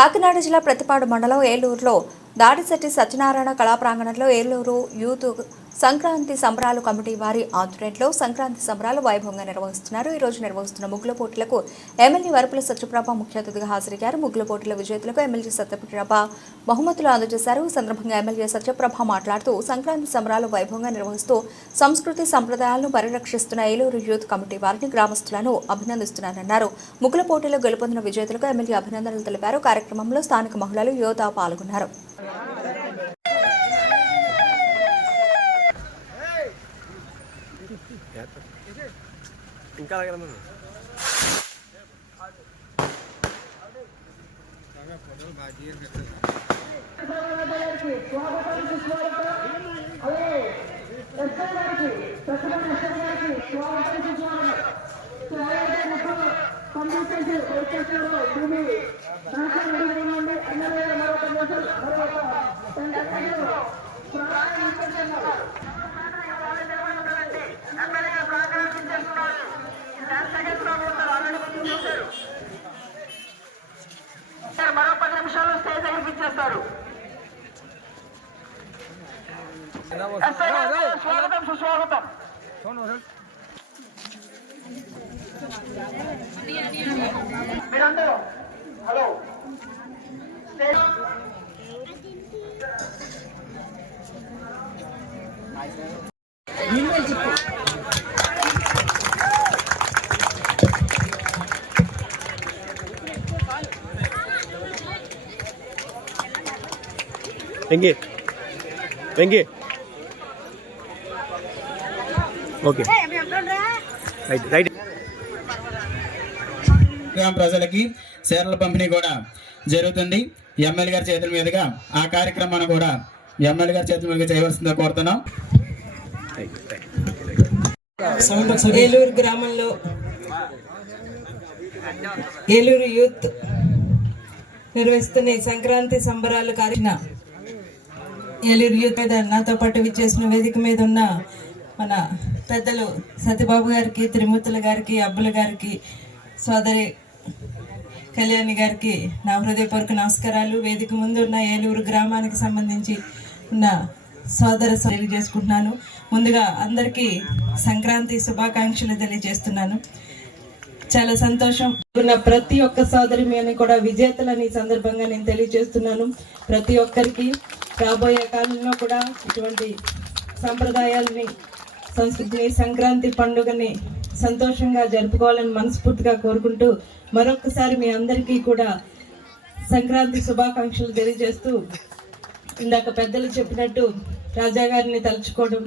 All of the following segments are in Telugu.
కాకినాడ జిల్లా ప్రతిపాడు మండలం ఏలూరులో దాడిశెట్టి సత్యనారాయణ కళా ప్రాంగణంలో ఏలూరు యూత్ సంక్రాంతి సంబరాలు కమిటీ వారి ఆధ్వర్యంలో సంక్రాంతి సంబరాలు వైభవంగా నిర్వహిస్తున్నారు. ఈ రోజు నిర్వహిస్తున్న ముగ్గుల పోటీలకు ఎమ్మెల్యే వరపుల సత్యప్రభ ముఖ్య అతిథిగా హాజరయ్యారు. ముగ్గుల పోటీల విజేతలకు ఎమ్మెల్యే సత్యప్రభ బహుమతులు అందజేశారు. ఈ సందర్భంగా ఎమ్మెల్యే సత్యప్రభ మాట్లాడుతూ సంక్రాంతి సంబరాలు వైభవంగా నిర్వహిస్తూ సంస్కృతి సంప్రదాయాలను పరిరక్షిస్తున్న ఏలూరు యూత్ కమిటీ వారిని గ్రామస్తులను అభినందిస్తున్నారన్నారు. ముగ్గుల పోటీలో గెలుపొందిన విజేతలకు ఎమ్మెల్యే అభినందనలు తెలిపారు. కార్యక్రమంలో స్థానిక మహిళలు యువత పాల్గొన్నారు. ఇంకా మరో 10 నిమిషాలు స్టేజ్ అయిపించేస్తారు. స్వాగతం సుస్వాగతం. మీరందరూ హలో వెంకీ ఓకే రైట్ గ్రామ ప్రజలకి చీరల పంపిణీ కూడా జరుగుతుంది. ఎమ్మెల్యే గారి చేతుల మీదుగా ఆ కార్యక్రమాన్ని కూడా ఎమ్మెల్యే గారి చేతుల మీదుగా చేయవలసిందిగా కోరుతున్నాం. ఏలూరు గ్రామంలో ఏలూరు యూత్ నిర్వహిస్తున్న సంక్రాంతి సంబరాలు కార్యక్రమం ఏలూరు యూత్ మీద నాతో పాటు విచ్చేసిన వేదిక మీద ఉన్న మన పెద్దలు సత్యబాబు గారికి, త్రిమూర్తుల గారికి, అబ్బుల గారికి, సోదరి కళ్యాణి గారికి నా హృదయపూర్వక నమస్కారాలు. వేదిక ముందు ఉన్న ఏలూరు గ్రామానికి సంబంధించి ఉన్న సోదర తెలియజేసుకుంటున్నాను. ముందుగా అందరికీ సంక్రాంతి శుభాకాంక్షలు తెలియజేస్తున్నాను. చాలా సంతోషం. ఉన్న ప్రతి ఒక్క సోదరి మీద కూడా విజేతలని సందర్భంగా నేను తెలియజేస్తున్నాను. ప్రతి ఒక్కరికి రాబోయే కాలంలో కూడా ఇటువంటి సంప్రదాయాలని, సంస్కృతిని, సంక్రాంతి పండుగని సంతోషంగా జరుపుకోవాలని మనస్ఫూర్తిగా కోరుకుంటూ మరొకసారి మీ అందరికీ కూడా సంక్రాంతి శుభాకాంక్షలు తెలియజేస్తూ, ఇందాక పెద్దలు చెప్పినట్టు రాజా గారిని తలుచుకోవడం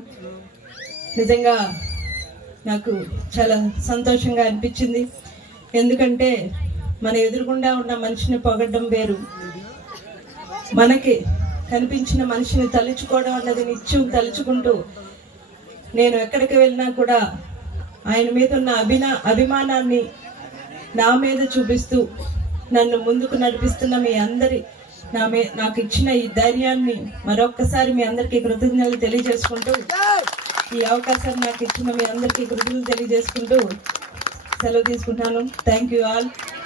నిజంగా నాకు చాలా సంతోషంగా అనిపించింది. ఎందుకంటే మన ఎదురుగుండా ఉన్న మనిషిని పొగడ్డం వేరు, మనకి కనిపించిన మనిషిని తలుచుకోవడం అన్నది నిత్యం తలుచుకుంటూ నేను ఎక్కడికి వెళ్ళినా కూడా ఆయన మీద ఉన్న అభిమానాన్ని నా మీద చూపిస్తూ నన్ను ముందుకు నడిపిస్తున్న మీ అందరి నాకు ఇచ్చిన ఈ ధైర్యాన్ని మరొక్కసారి మీ అందరికీ కృతజ్ఞతలు తెలియజేసుకుంటూ, ఈ అవకాశాన్ని నాకు ఇచ్చిన మీ అందరికీ కృతజ్ఞతలు తెలియజేసుకుంటూ సెలవు తీసుకుంటున్నాను. Thank you all.